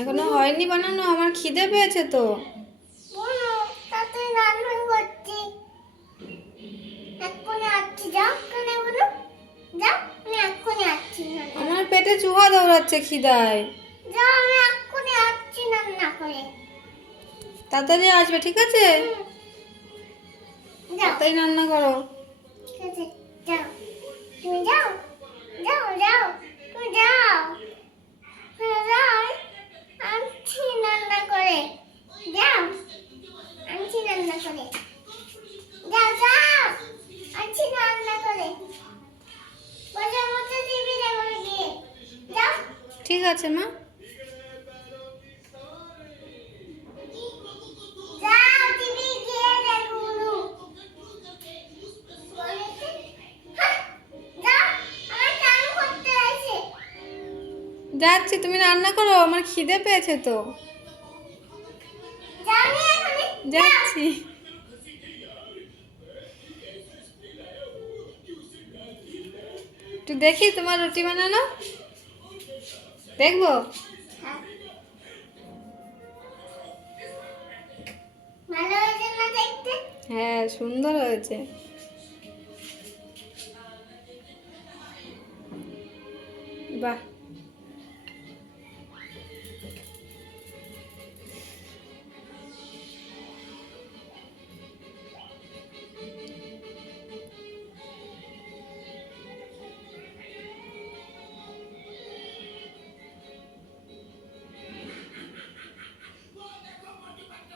এখনও হয়নি বানানো আমার খিদে পেয়েছে তো। আমার পেটে চুহা দৌড়াচ্ছে খিদায়। তাড়াতাড়ি আসবে ঠিক আছে? তাড়াতাড়ি রান্না করো। ঠিক আছে। ঠিক আছে মা। যাচ্ছি তুমি রান্না করো আমার খিদে পেয়েছে তো। যাচ্ছি। একটু দেখি তোমার রুটি বানানো? দেখব? হ্যাঁ সুন্দর হয়েছে। বাহ।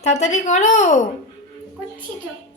তাড়াতাড়ি করো। করছি তো।